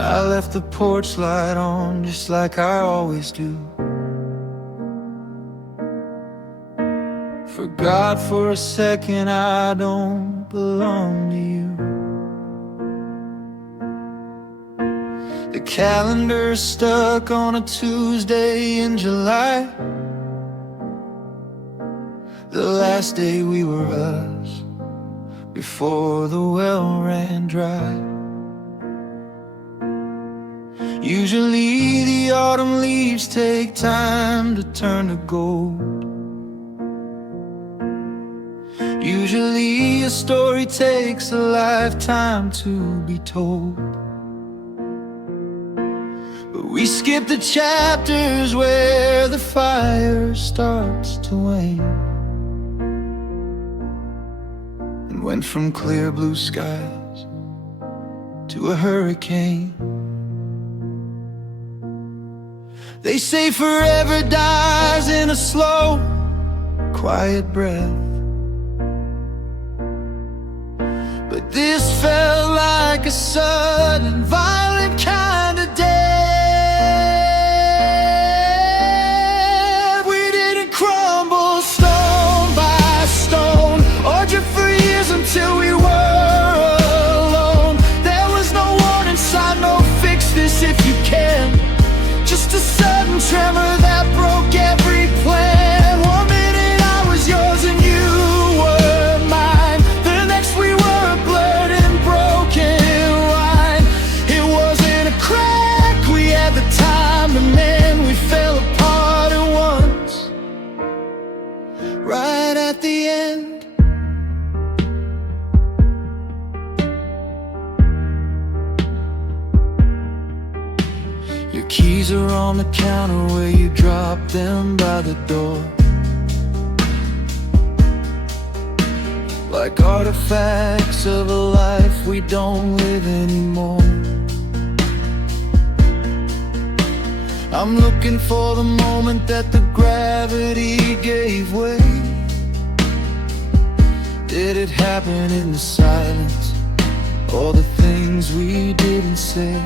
I left the porch light on just like I always do. Forgot for a second I don't belong to you. The calendar's stuck on a Tuesday in July, the last day we were us, before the well ran dry. Usually the autumn leaves take time to turn to gold. Usually a story takes a lifetime to be told. But we skip the chapters where the fire starts to wane, and went from clear blue skies to a hurricane. They say forever dies in a slow, quiet breath, but this felt like a sudden, violent kind of death. We didn't crumble stone by stone, or drift for years until we were alone. There was no warning sign, no fix this if you can. Just a sudden tremor that broke every plan. One minute I was yours and you were mine, the next we were a blurred and broken line. It wasn't a crack, we had the time to mend. We fell apart at once, right at the end. Your keys are on the counter where you dropped them by the door, like artifacts of a life we don't live anymore. I'm looking for the moment that the gravity gave way. Did it happen in the silence, or the things we didn't say?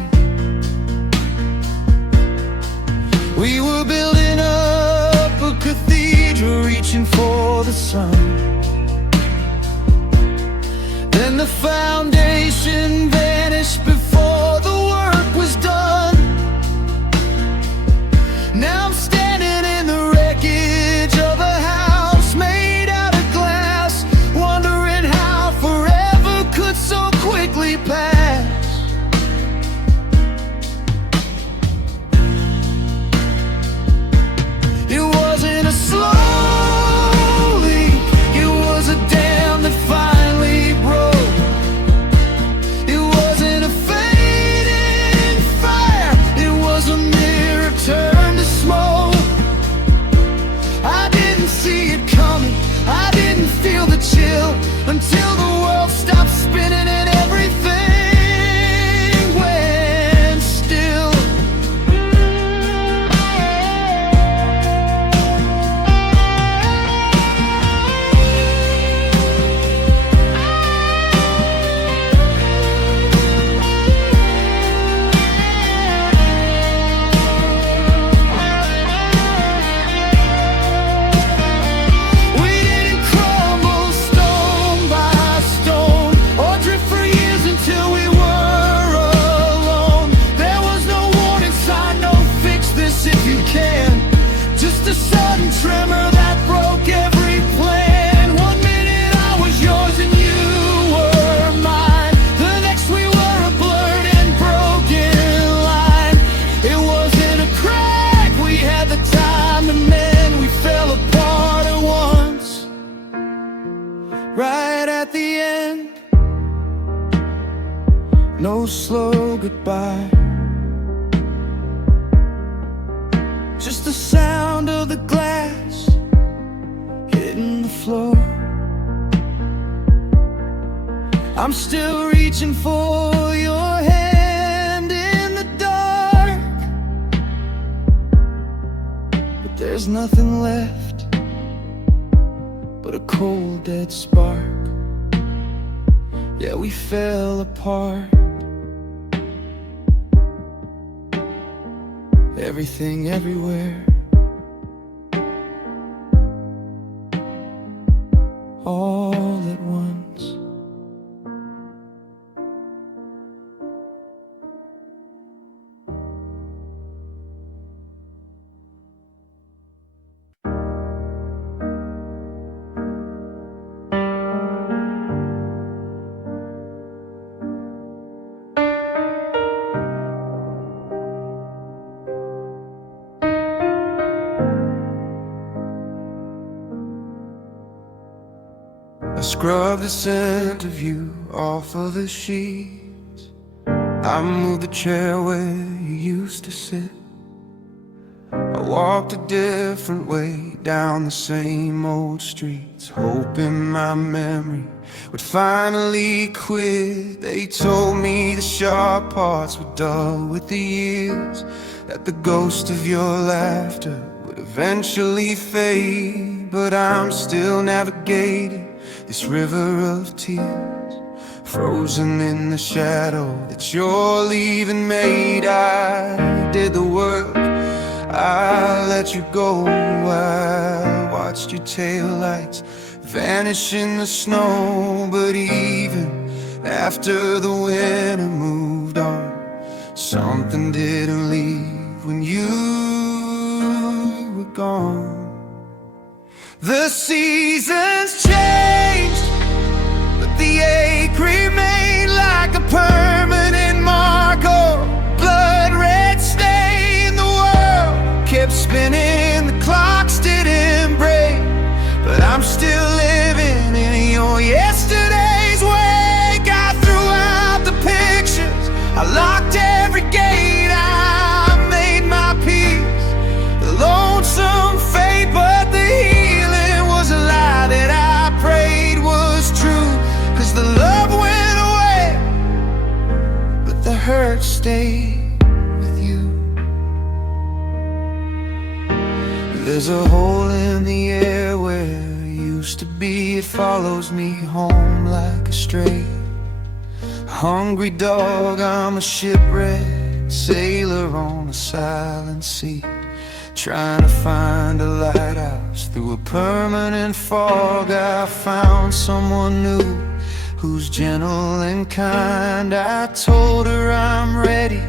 We were building up a cathedral, reaching for the sun. Then the foundation vanished before the work was done. Now I'm standing in the wreckage of a house made out of glass, wondering how forever could so quickly pass. It wasn't a slow leak, it was a dam that finally broke. It wasn't a fading fire, it was a mirror turned to smoke. I didn't see it coming, I didn't feel the chill, until the world stopped spinning and everything went still. Tremor that broke every plan. One minute I was yours and you were mine, the next we were a blurred and broken line. It wasn't a crack, we had the time to mend. We fell apart at once, right at the end. No slow goodbye, just the sound of the glass hitting the floor. I'm still reaching for your hand in the dark, but there's nothing left but a cold dead spark. Yeah, we fell apart everything everywhere, all at once. I scrub the scent of you off of the sheets. I moved the chair where you used to sit. I walked a different way down the same old streets, hoping my memory would finally quit. They told me the sharp parts were dull with the years, that the ghost of your laughter would eventually fade. But I'm still navigating this river of tears, frozen in the shadow that you're leaving made. I did the work, I let you go. I watched your taillights vanish in the snow. But even after the winter moved on, something didn't leave when you were gone. The seasons changed, but the ache remained like a permanent mark or blood red stain. The world kept spinning, the clocks didn't break, but I'm still living in your yesterday's wake. I threw out the pictures, I locked every gate, I made my peace. The lonesome fate, but the healing was a lie that I prayed was true. 'Cause the love went away, but the hurt stayed with you. There's a hole in the air where it used to be. It follows me home like a stray hungry dog. I'm a shipwrecked sailor on a silent sea, trying to find a lighthouse through a permanent fog. I found someone new who's gentle and kind. I told her I'm ready,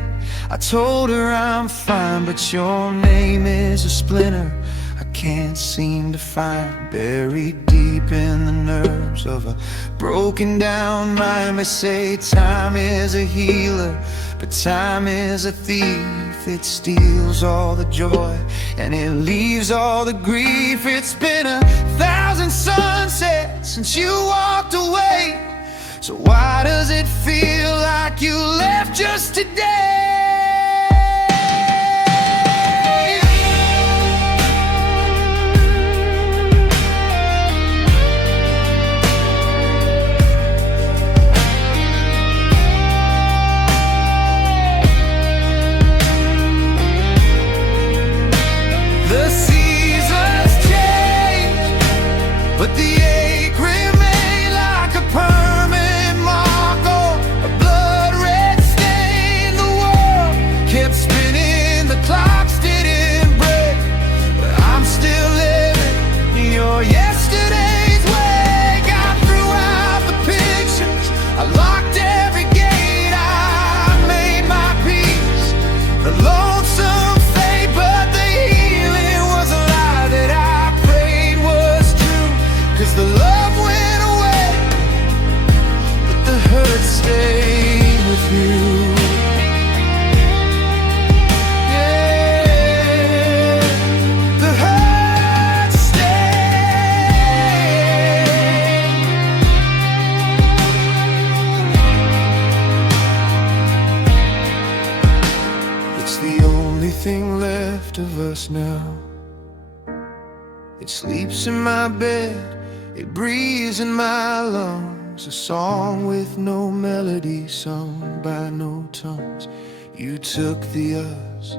I told her I'm fine, but your name is a splinter I can't seem to find, buried deep in the nerves of a broken down mind. They say time is a healer, but time is a thief. It steals all the joy and it leaves all the grief. It's been 1,000 sunsets since you walked away, so why does it feel like you left just today? The seasons change, but the ache remained like a permanent mark or a blood red stain. The world kept spinning, the clocks didn't break, but I'm still living in your yesterday's wake. I threw out the pictures, I locked every gate, I made my peace. The lonesome fate, but the healing was a lie that I prayed was true. 'Cause the love went away, but the hurt stayed with you. Yeah, the hurt stayed. It's the only thing left of us now. It sleeps in my bed, it breathes in my lungs. A song with no melody, sung by no tongues. You took the us,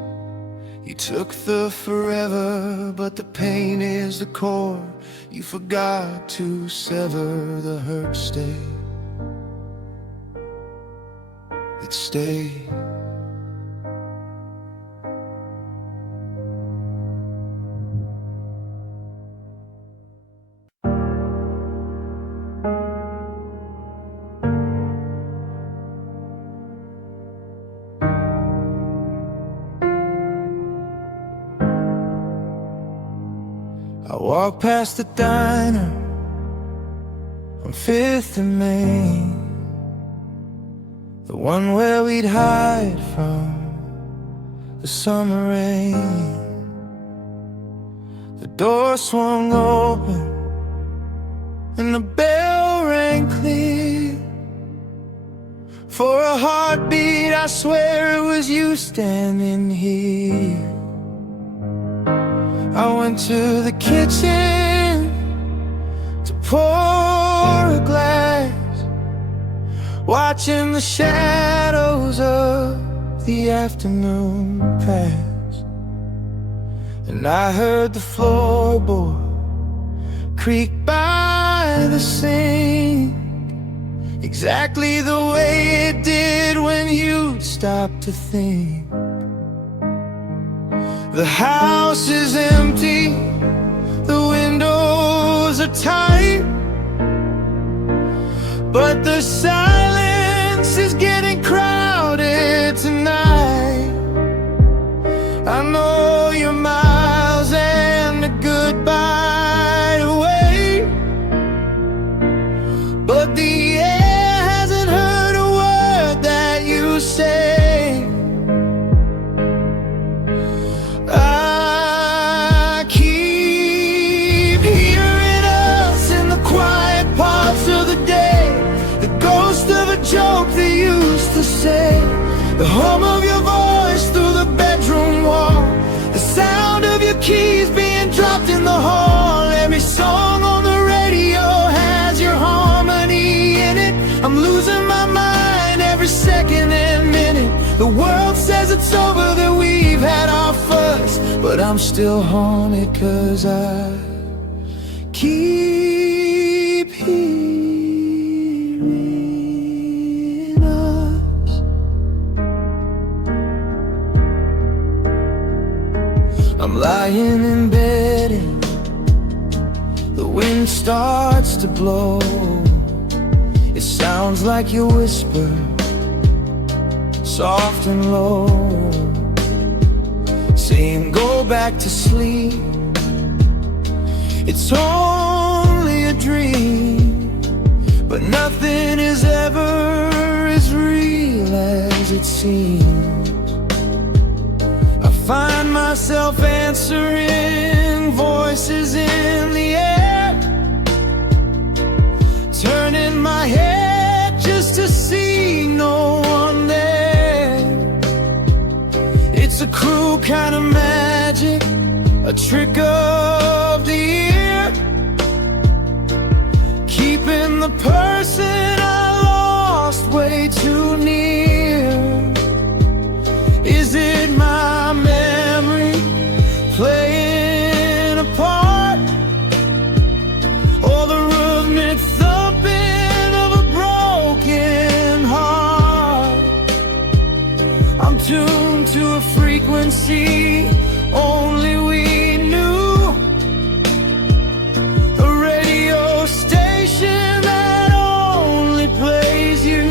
you took the forever, but the pain is the core. You forgot to sever. The hurt stayed, it stayed. I walk past the diner on 5th and Main, the one where we'd hide from the summer rain. The door swung open and the bell rang clear. For a heartbeat, I swear it was you standing here. I went to the kitchen to pour a glass, watching the shadows of the afternoon pass. And I heard the floorboard creak by the sink, exactly the way it did when you stopped to think. The house is empty, the windows are tight, but the silence is getting crowded tonight. I know you're miles and a goodbye away, but the air hasn't heard a word that you say. I keep hearing us in the quiet parts of the day, the ghost of a joke they used to say, the hum of your voice through the bedroom wall, the sound of your keys being dropped in the hall. Every song on the radio has your harmony in it. I'm losing my mind every second and minute. The world says it's over, that we've had our fuss, but I'm still haunted 'cause I keep hearing us. I'm lying in bed and the wind starts to blow. It sounds like you whisper, soft and low, saying go back to sleep, it's only a dream. But nothing is ever as real as it seems. I find myself answering voices in the air, turning my head just to see no one there. It's a cruel kind of magic, a trick of the ear, keeping the person I lost way too near. Is it my memory playing a part, or the rhythmic thumping of a broken heart? I'm tuned to a frequency only we knew, a radio station that only plays you.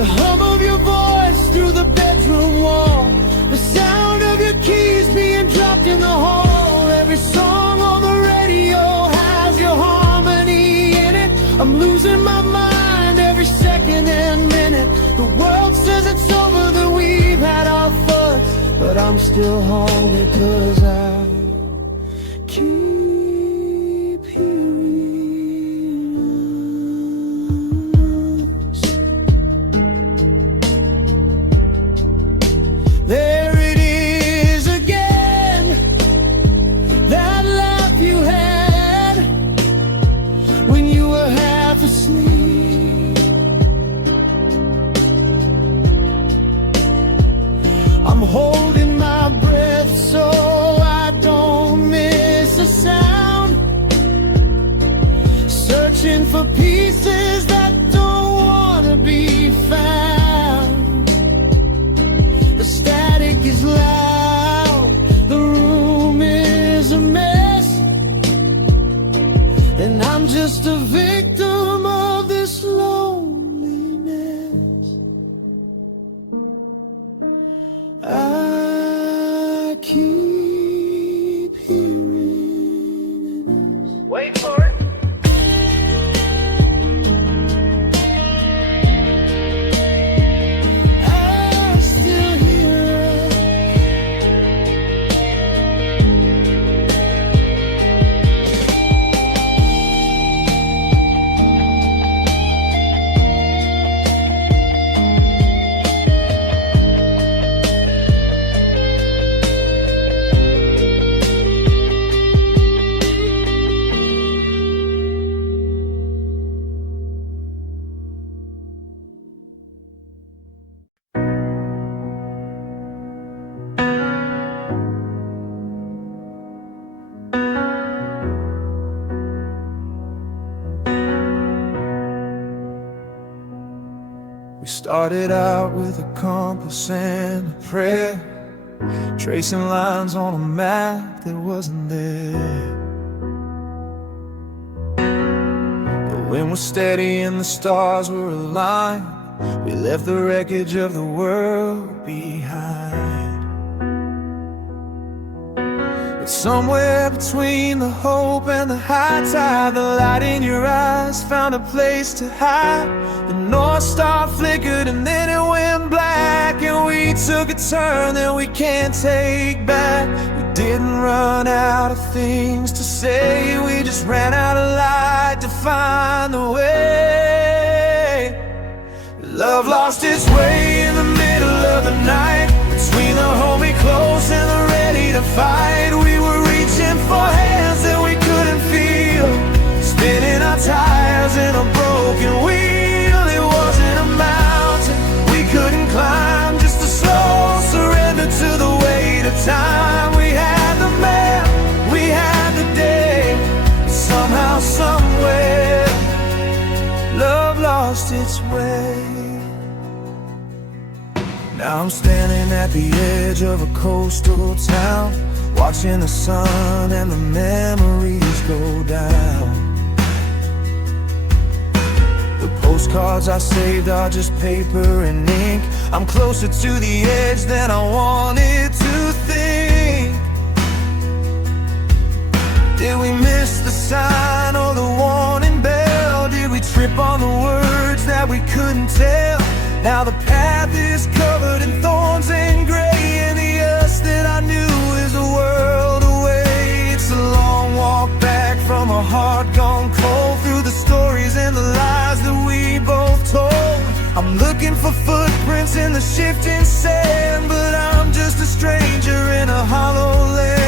The hum of your voice through the bedroom wall, the sound of your keys being dropped in the hall. Every song on the radio has your harmony in it. I'm losing my mind every second and minute. The world says it's over, that we've had our fuss, but I'm still haunted 'cause I keep hearing us. There it is again, that laugh you had when you were half asleep. for pieces that don't wanna be found. The static is loud, the room is a mess, and I'm just a victim of this loneliness. I keep hearing us. Wait for it. We started out with a compass and a prayer, tracing lines on a map that wasn't there. The wind was steady and the stars were aligned. We left the wreckage of the world behind. But somewhere between the hope and the high tide, the light in your eyes found a place to hide. The North Star flickered and then it went black, and we took a turn that we can't take back. We didn't run out of things to say, we just ran out of light to find the way. Love lost its way in the middle of the night, between the hold me close and the ready to fight. We were reaching for hands that we couldn't feel, spinning our tires in a broken wheel. It wasn't a mountain we couldn't climb, just a slow surrender to the weight of time. We had the map, we had the day, somehow, somewhere, love lost its way. Now I'm standing at the edge of a coastal town, watching the sun and the memories go down. The postcards I saved are just paper and ink. I'm closer to the edge than I wanted to think. Did we miss the sign or the warning bell? Did we trip on the words that we couldn't tell? Now the path is covered in thorns and gray, and the us that I knew is a world away. It's a long walk back from a heart gone cold, through the stories and the lies that we both told. I'm looking for footprints in the shifting sand, but I'm just a stranger in a hollow land.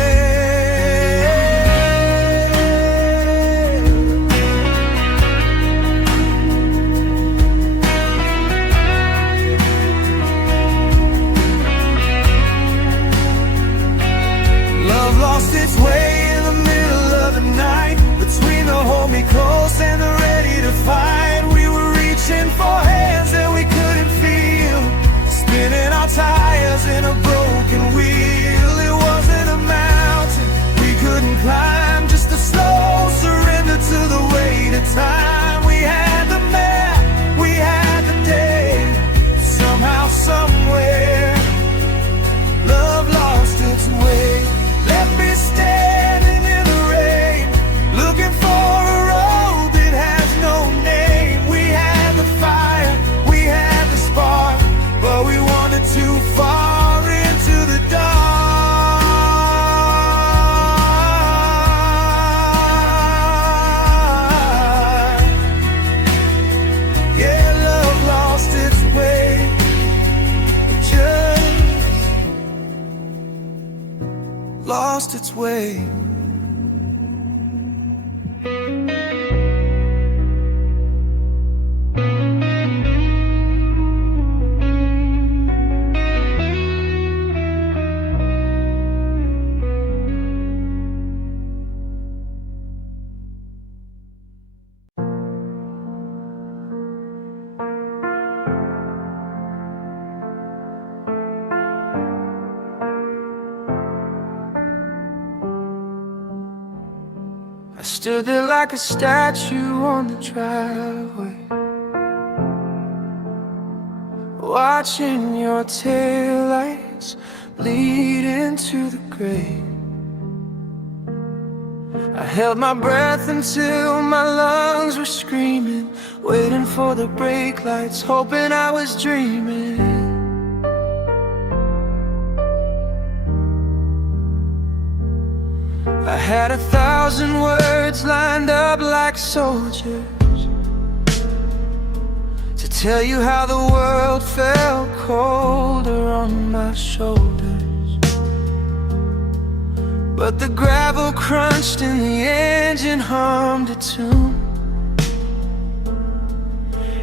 Lost its way in the middle of the night, between the hold me close and the ready to fight. We were reaching for hands that we couldn't feel, spinning our tires in a broken wheel. It wasn't a mountain we couldn't climb, just a slow surrender to the weight of time. We had the map, we had the day, somehow, somewhere, love lost its way. Left me standing in the rain, looking for a road that has no name. We had the fire, we had the spark, but we wandered too far into the dark. I stood there like a statue on the driveway, watching your taillights bleed into the grave. I held my breath until my lungs were screaming, waiting for the brake lights, hoping I was dreaming. I had 1,000 words lined up like soldiers to tell you how the world felt colder on my shoulders. But the gravel crunched and the engine hummed a tune,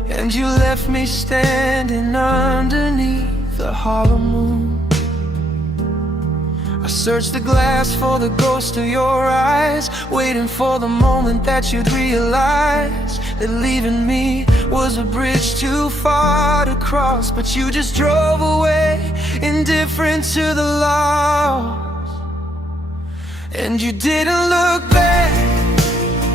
and you left me standing underneath the hollow moon. I searched the glass for the ghost of your eyes, waiting for the moment that you'd realize that leaving me was a bridge too far to cross. But you just drove away, indifferent to the loss. And you didn't look back,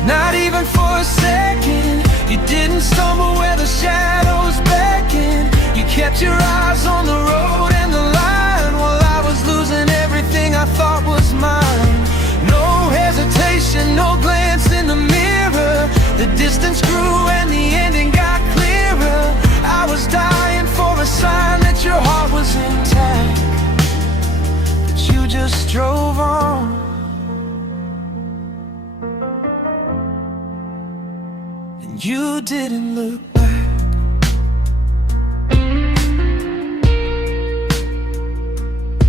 not even for a second. You didn't stumble where the shadows beckon. You kept your eyes on the road and the line, while I was losing everything I thought was mine. No hesitation, no glance in the mirror. The distance grew and the ending got clearer. I was dying for a sign that your heart was intact, but you just drove on. And you didn't look back.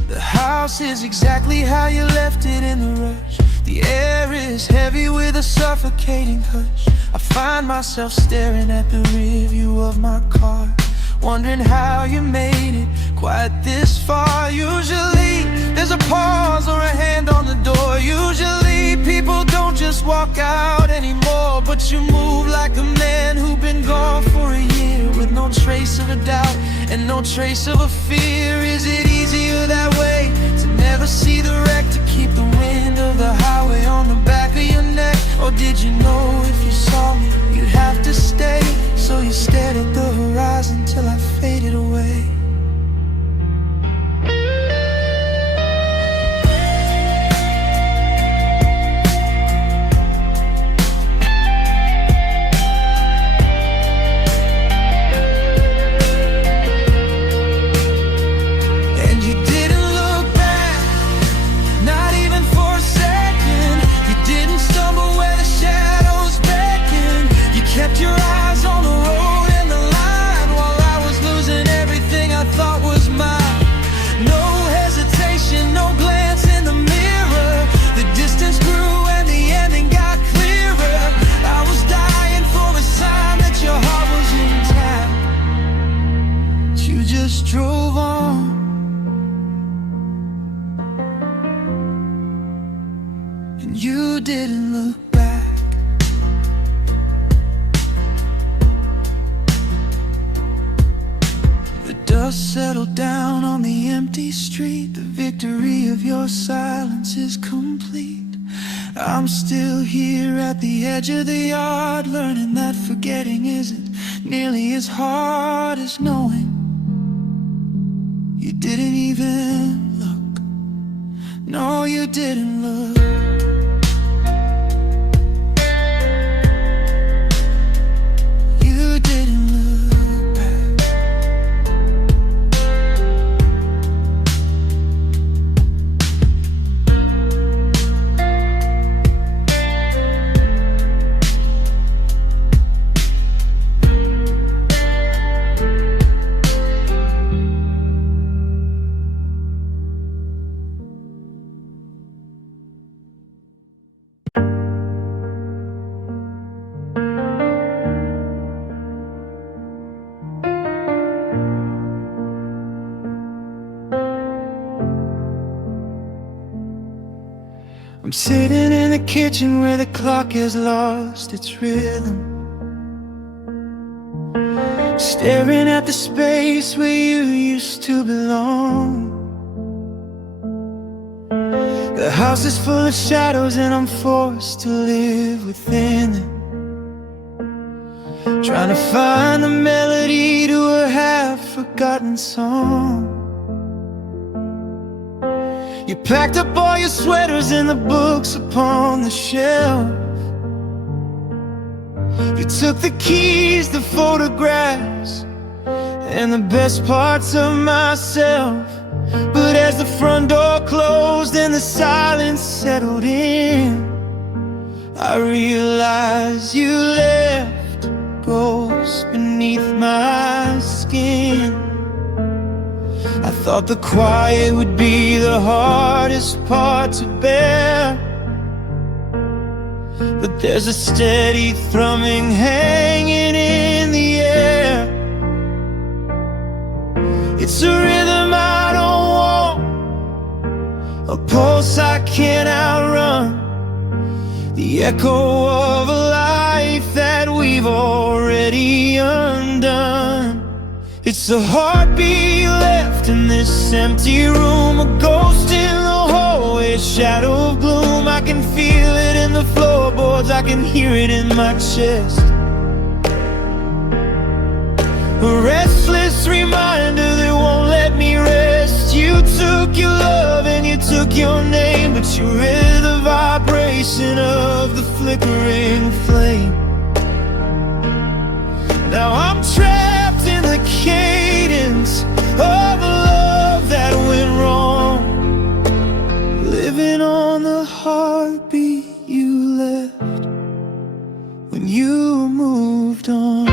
The house is exactly how you left it in the rush. The air is heavy with a suffocating hush. I find myself staring at the rear view of my car, wondering how you made it quite this far. Usually there's a pause or a hand on the door. Usually people don't just walk out anymore, but you move like a man who'd been gone for a year, with no trace of a doubt and no trace of a fear. Is it easier that way, to never see the wreck, to keep the wind of the highway on the back of your neck? Or did you know if you saw me you'd have to stay? So you stared at the horizon till I faded away. Drove on, and you didn't look back. The dust settled down on the empty street. The victory of your silence is complete. I'm still here at the edge of the yard, learning that forgetting isn't nearly as hard as knowing. You didn't even look. No, you didn't look. You didn't look back. I'm sitting in the kitchen where the clock has lost its rhythm, staring at the space where you used to belong. The house is full of shadows and I'm forced to live within it, trying to find a melody to a half-forgotten song. You packed up all your sweaters and the books upon the shelf. You took the keys, the photographs, and the best parts of myself. But as the front door closed and the silence settled in, I realized you left ghosts beneath my skin. I thought the quiet would be the hardest part to bear, but there's a steady thrumming hanging in the air. It's a rhythm I don't want, a pulse I can't outrun, the echo of a life that we've already undone. It's a heartbeat left in this empty room, a ghost in the hallway, a shadow of gloom. I can feel it in the floorboards, I can hear it in my chest. A restless reminder that won't let me rest. You took your love and you took your name, but you rid the vibration of the flickering flame. Now I'm trapped in the cadence of a love that went wrong, living on the heartbeat you left when you moved on.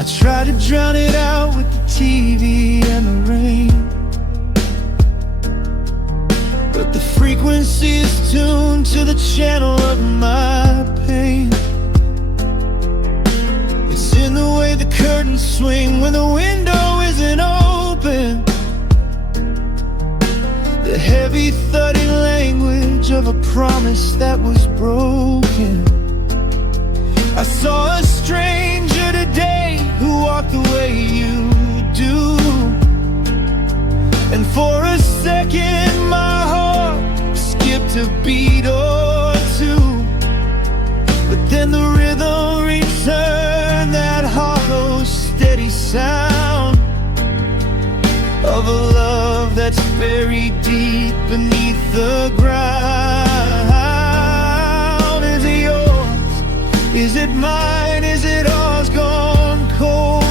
I tried to drown it out with the TV and the rain, but the frequency is tuned to the channel of my pain. It's in the way the curtains swing when the window isn't open, the heavy thudding language of a promise that was broken. I saw a stranger today who walked the way you do, and for a second my heart skipped a beat or two. But then the rhythm returned, that hollow steady sound of a love that's buried deep beneath the ground. Is it yours? Is it mine? Is it ours gone cold?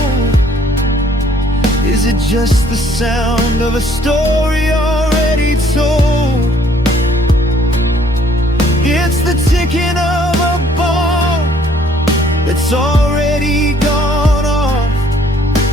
Is it just the sound of a story already told? It's the ticking of a bomb that's already gone off.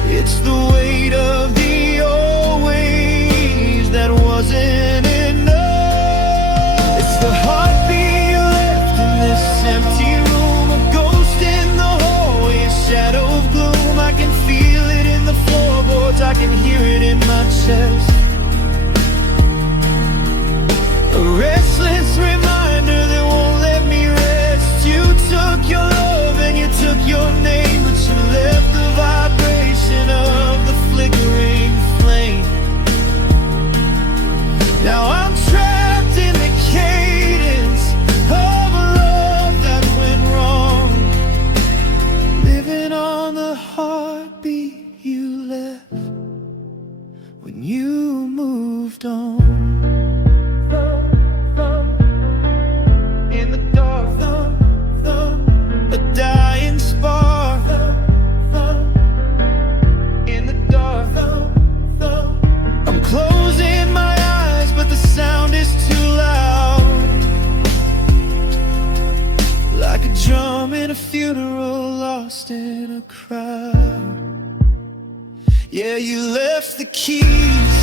It's the weight of the always that wasn't enough. It's the heartbeat left in this empty room, a ghost in the hallway, a shadow of gloom. I can feel it in the floorboards, I can hear it in my chest. A restless reminder that won't let me rest. You took your love and you took your name, but you left the vibration of the flickering flame. Now I'm trapped in the cadence of a love that went wrong, living on the heartbeat you left when you moved on. In the dark, a dying spark. In the dark, I'm closing my eyes, but the sound is too loud, like a drum in a funeral, lost in a crowd. Yeah, you left the keys,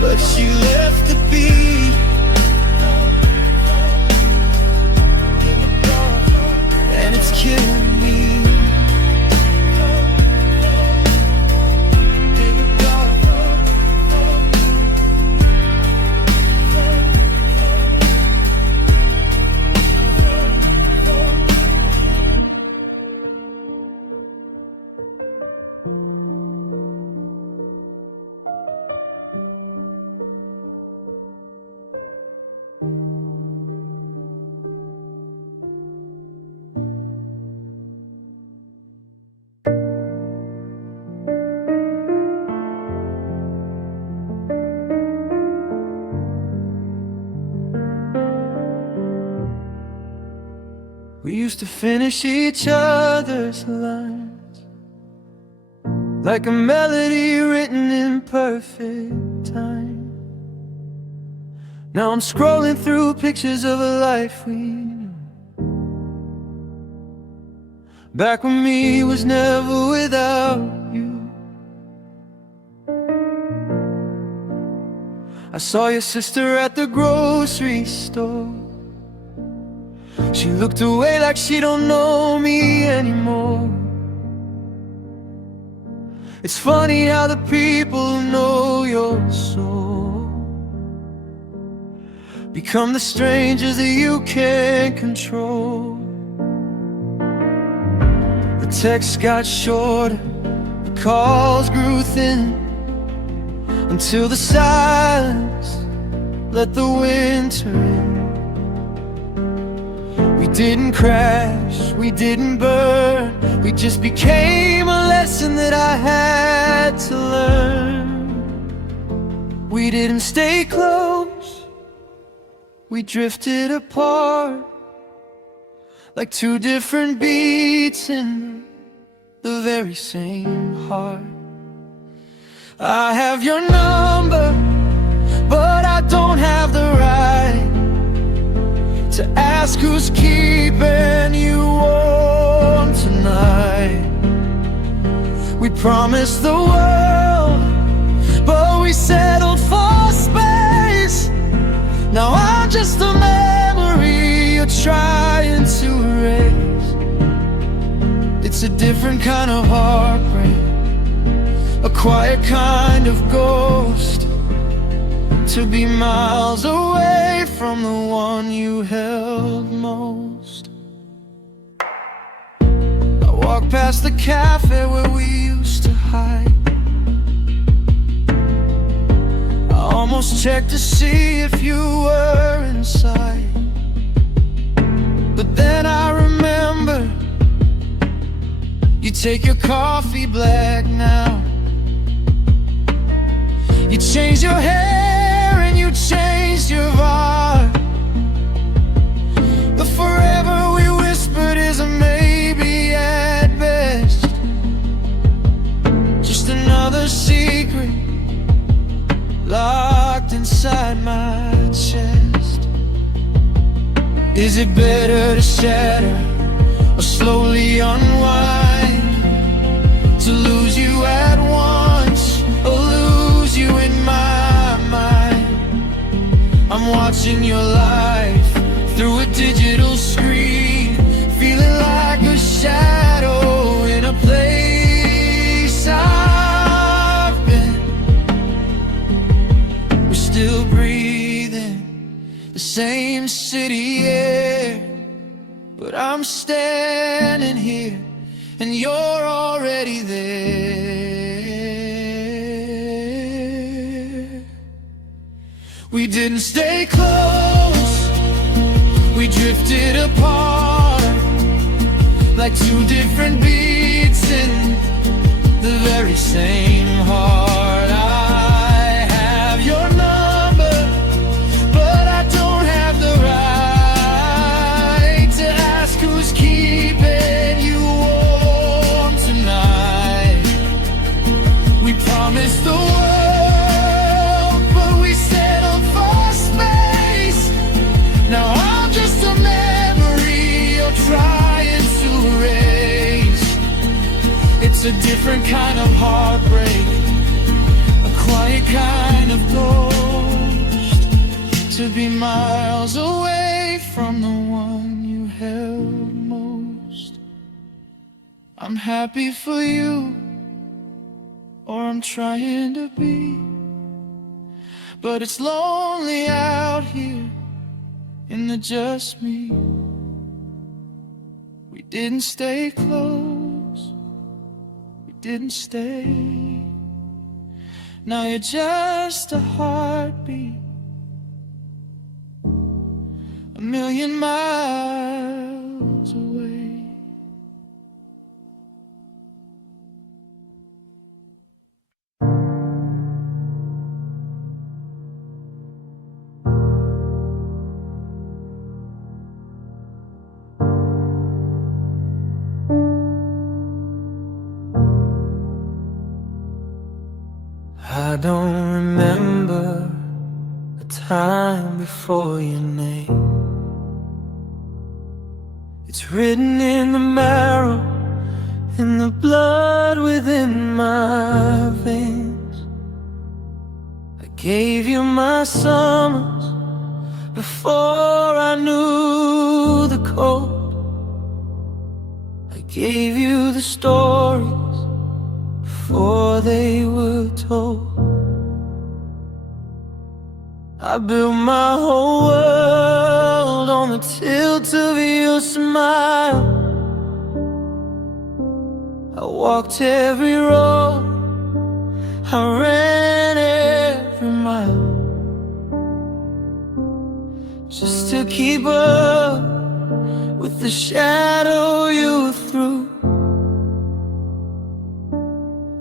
but you left the beat. And it's killing me. We used to finish each other's lines like a melody written in perfect time. Now I'm scrolling through pictures of a life we knew. Back when me was never without you. I saw your sister at the grocery store. She looked away like she don't know me anymore. It's funny how the people who know your soul become the strangers that you can't control. The texts got shorter, the calls grew thin, until the silence let the winter in. We didn't crash, we didn't burn, we just became a lesson that I had to learn. We didn't stay close, we drifted apart, like two different beats in the very same heart. I have your number, but I don't have the right to ask who's keeping you warm tonight. We promised the world, but we settled for space. Now I'm just a memory you're trying to erase. It's a different kind of heartbreak, a quiet kind of ghost, to be miles away from the one you held most. I walked past the cafe where we used to hide. I almost checked to see if you were inside, but then I remembered you take your coffee black now. You changed your hair and you changed your vibe. The forever we whispered is a maybe at best, just another secret locked inside my chest. Is it better to shatter or slowly unwind? To lose you at once or lose you in my mind? I'm watching your life through a digital screen, feeling like a shadow in a place I've been. We're still breathing the same city air, but I'm standing here and you're already there. We didn't stay close, we drifted apart, like two different beats in the very same heart. I have your number, but I don't have the right to ask who's keeping you warm tonight. We promised the world, but we settled for space. Now I'm just a memory you're trying to erase. It's a different kind of heartbreak, a quiet kind of ghost, to be miles away from the one you held most. I'm happy for you, or I'm trying to be, but it's lonely out here in the just me. We didn't stay close, we didn't stay. Now you're just a heartbeat, a million miles away. time before your name. It's written in the marrow, in the blood within my veins. I gave you my summers before I knew the cold. I gave you the stories before they were told. I built my whole world on the tilt of your smile. I walked every road, I ran every mile, just to keep up with the shadow you threw,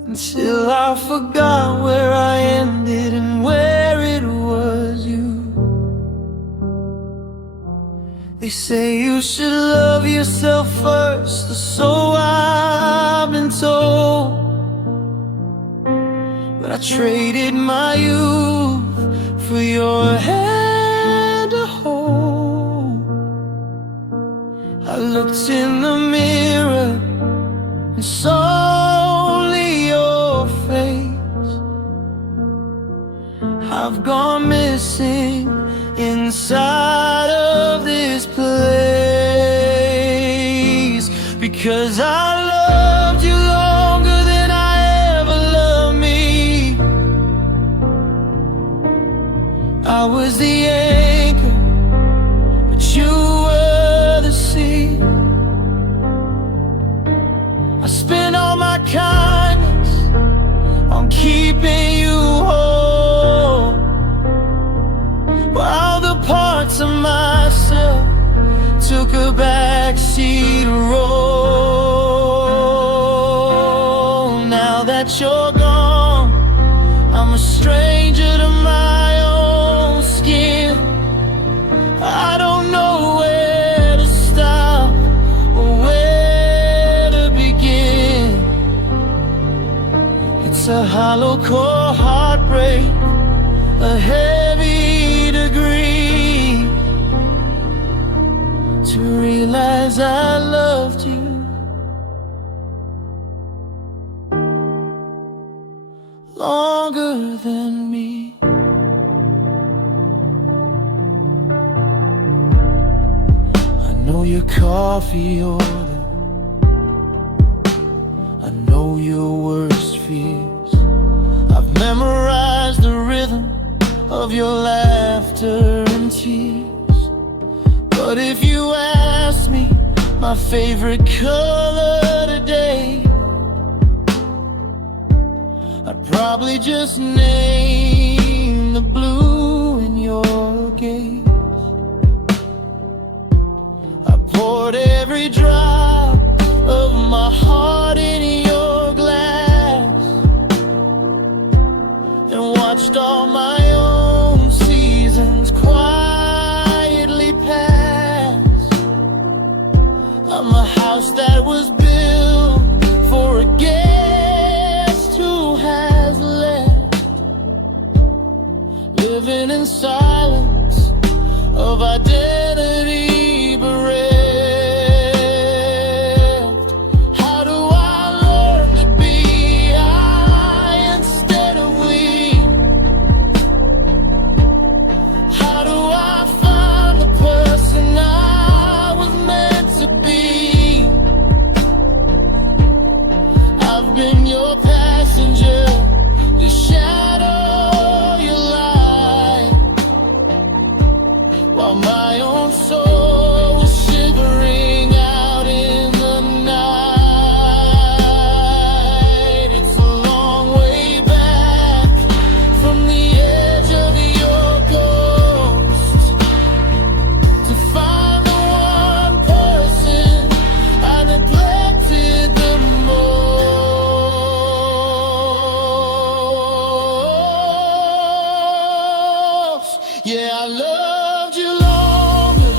until I forgot where I ended and where it was you. They say you should love yourself first, or so I've been told. But I traded my youth for your hand to hold. I looked in the mirror and saw only your face. I've gone missing inside of this place, because I loved you longer than I ever loved me. I was the anchor, but you were the sea. I spent all my kindness on keeping you whole, while the parts of myself took a backseat role. Now that you're gone, I'm a stranger to my own skin. I don't know where to stop or where to begin. It's a hollow core heartbreak, a heavy degree, to realize I loved you longer than me. I know your coffee order, I know your worst fears. I've memorized the rhythm of your laughter and tears. But if you ask me my favorite color today, I'd probably just name the blue in your gaze. I poured every drop of my heart in your glass, and watched all my own seasons quietly pass. I'm a house that was built for a guest who has left, living in silence of identity bereft. How do I learn to be I instead of we? How do I find the person I was meant to be? I've been your passenger, the shadow you light, while my own soul was shivering out in the night. It's a long way back from the edge of your ghost to find the one person I neglected the most. Yeah, I loved you longer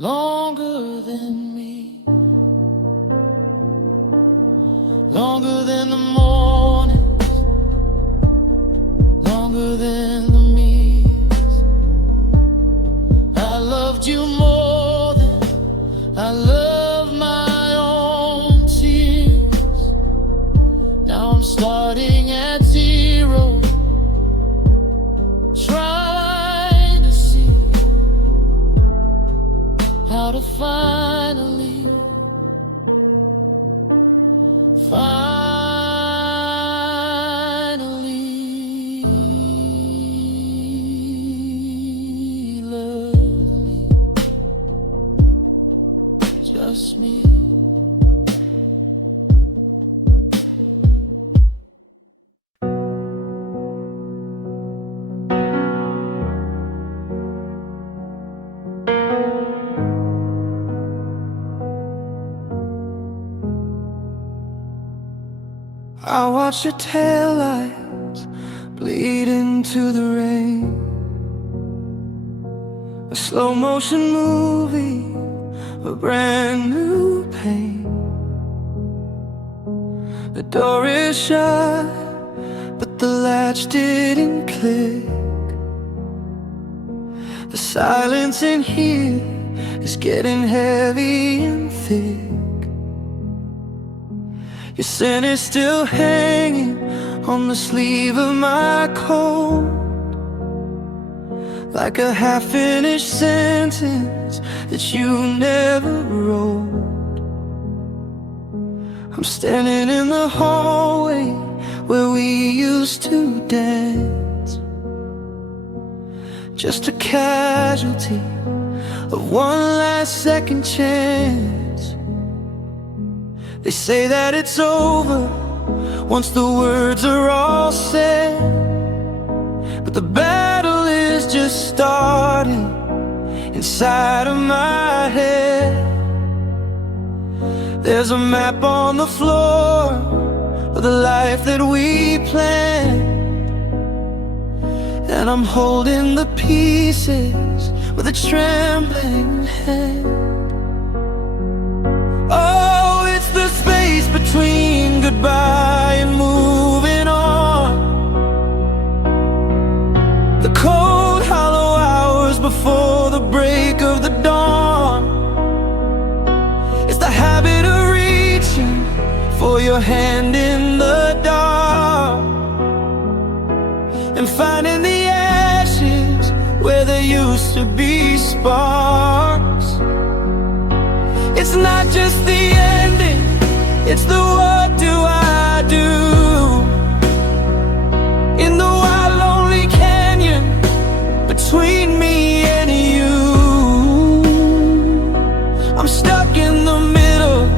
longer than me, longer than the mornings, longer than the meals. I loved you more than I love my own tears. Now I'm starting at zero, trying to see how to finally love me, just me. I watch your taillights bleed into the rain, a slow motion movie, a brand new pain. The door is shut, but the latch didn't click. The silence in here is getting heavy and thick. Your scent is still hanging on the sleeve of my coat, like a half-finished sentence that you never wrote. I'm standing in the hallway where we used to dance, just a casualty of one last second chance. They say that it's over once the words are all said, but the battle is just starting inside of my head. There's a map on the floor of the life that we planned, and I'm holding the pieces with a trembling hand. Oh, it's the space between goodbye and moving on, the cold, hollow hours before the break of the dawn. It's the habit of reaching for your hand in the dark and finding the ashes where there used to be sparks. It's not just the ending, it's the what do I do in the wild, lonely canyon between me and you. I'm stuck in the middle,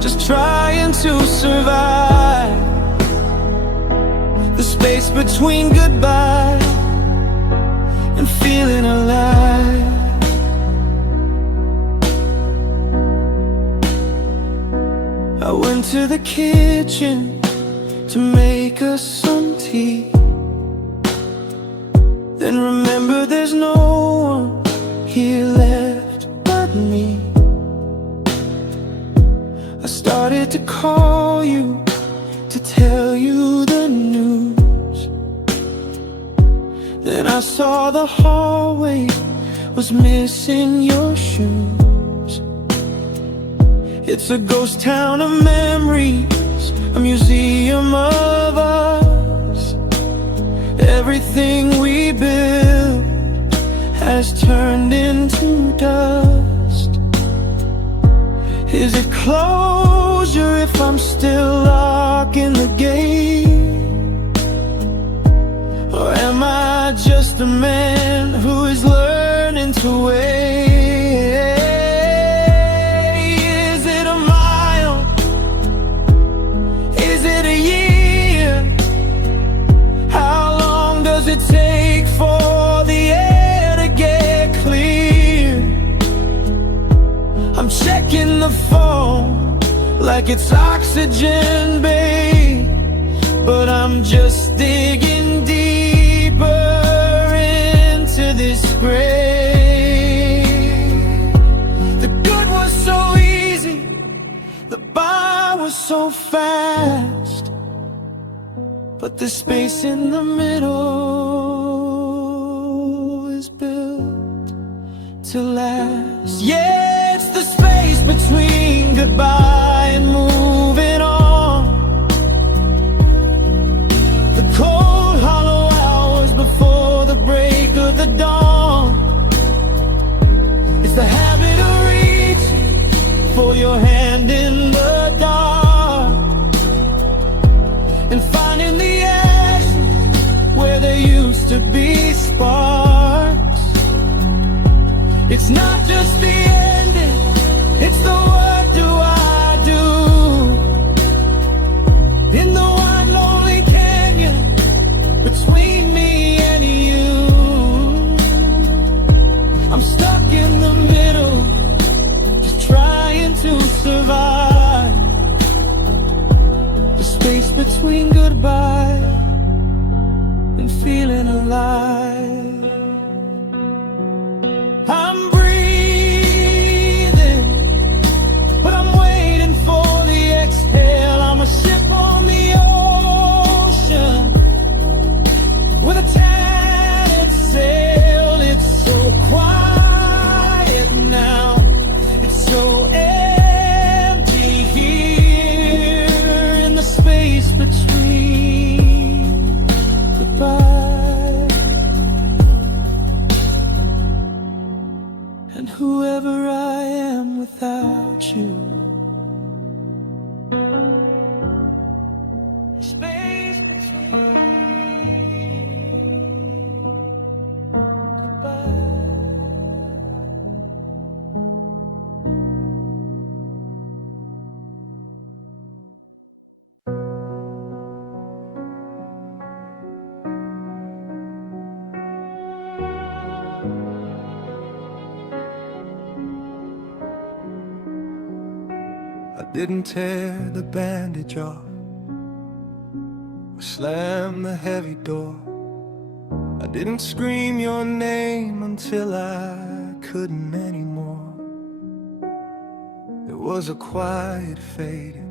just trying to survive the space between goodbye and feeling alive. I went to the kitchen to make us some tea, then remember there's no one here left but me. I started to call you to tell you the news, then I saw the hallway was missing your shoes. It's a ghost town of memories, a museum of us. Everything we built has turned into dust. Is it closure if I'm still locking the gate? Or am I just a man who is learning to wait? Take for the air to get clear. I'm checking the phone like it's oxygen, babe, but I'm just digging deeper into this grave. so fast, but the space in the middle is built to last. Yeah, it's the space between goodbye and moving on. The cold, hollow hours before the break of the dawn. It's the habit of reaching for your hand in the dark and finding the ashes where there used to be sparks. It's not just the ending, it's the what do I do in the wide lonely canyon between me and you. I'm stuck in the middle, just trying to survive the space between goodbye and feeling alive. I'm breathing, but I'm waiting for the exhale. I'm a ship on the ocean with a tattered sail. It's so quiet now, it's so empty here in the space between goodbye and whoever I am without you. Space between goodbye. I didn't tear the bandage off or slam the heavy door. I didn't scream your name until I couldn't anymore. It was a quiet fading,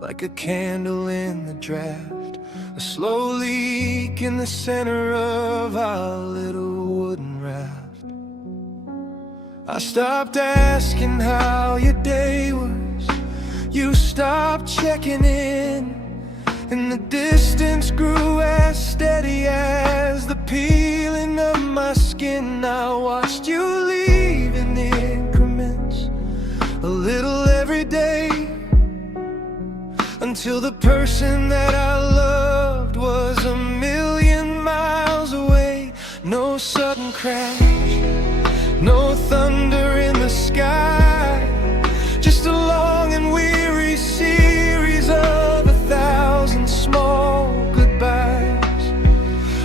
like a candle in the draft, a slow leak in the center of our little wooden raft. I stopped asking how your day was, you stopped checking in, and the distance grew as steady as the peeling of my skin. I watched you leave in increments, a little every day, until the person that I loved was a million miles away. No sudden crash, no thunder in the sky, just a long and weary series of 1,000 small goodbyes.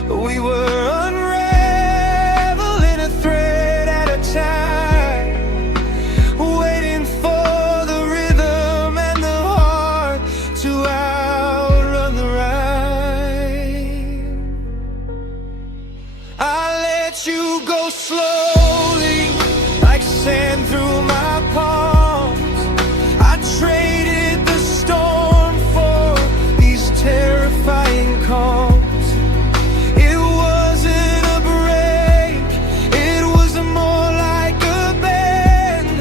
We were unraveling a thread at a time, waiting for the rhythm and the heart to outrun the rhyme. I let you go slowly, like sand through my palms. I traded the storm for these terrifying calms. It wasn't a break, it was more like a bend,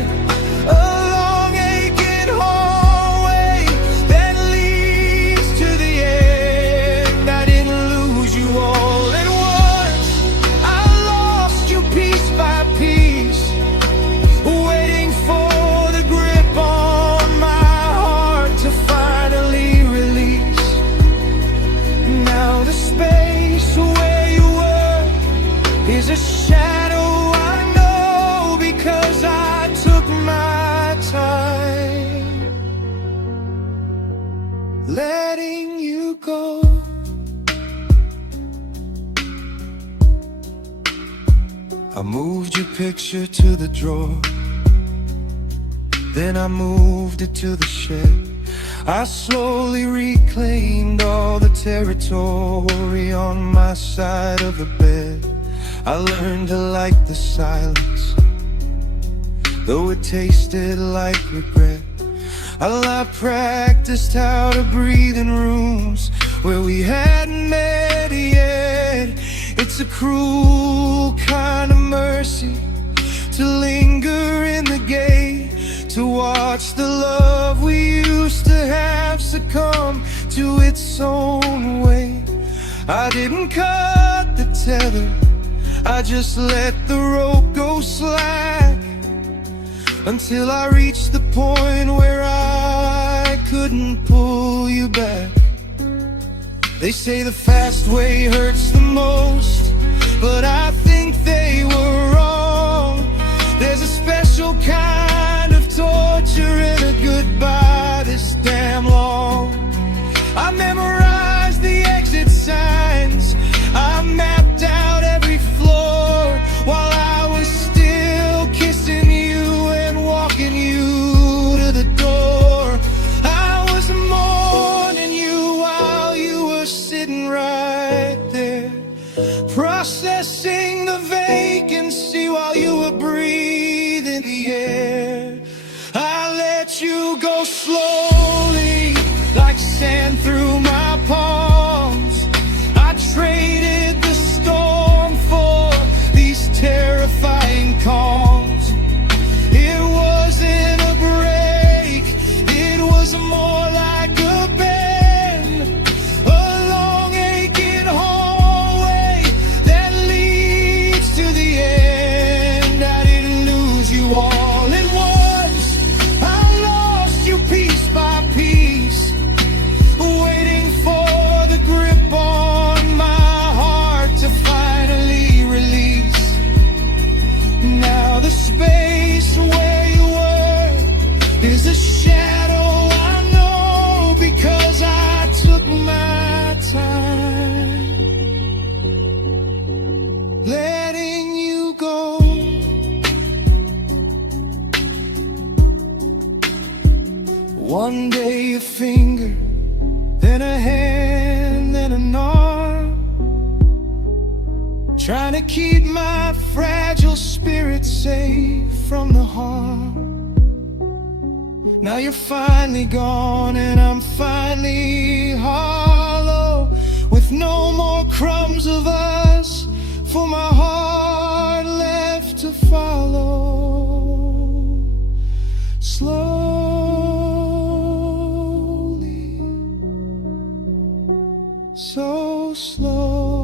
a long aching hallway that leads to the end. I didn't lose you all at once, I lost you piece by piece, waiting for the grip on my heart to finally release. Now the space where you were is a shadow I know, because I took my time letting you go. I moved your picture to the drawer, then I moved it to the shed. I slowly reclaimed all the territory on my side of the bed. I learned to like the silence, though it tasted like regret. I practiced how to breathe in rooms where we hadn't met yet. It's a cruel kind of mercy to linger in the gate, to watch the love we used to have succumb to its own way. I didn't cut the tether, I just let the rope go slack, until I reached the point where I couldn't pull you back. They say the fast way hurts the most, but I think they were wrong. There's a special kind of torture in a goodbye this damn long. I memorized the exit signs, I mapped out every floor, while I was still kissing you and walking you to the door. I was mourning you while you were sitting right there, processing the vacancy while you were breathing the air. I let you go slowly, like sand through my palms. I traded the storm for these terrifying calms. It wasn't a break, it was more like a bend, a long aching hallway that leads to the end. I didn't lose you all at once, I lost you piece by piece, waiting for the grip on my heart to finally release. Now the space where you were is a shadow I know, because I took my time letting you go. One day a finger, then a hand, then an arm, trying to keep my fragile spirit safe from the harm. Now you're finally gone and I'm finally hollow, with no more crumbs of us for my heart left to follow. Slowly, so slow.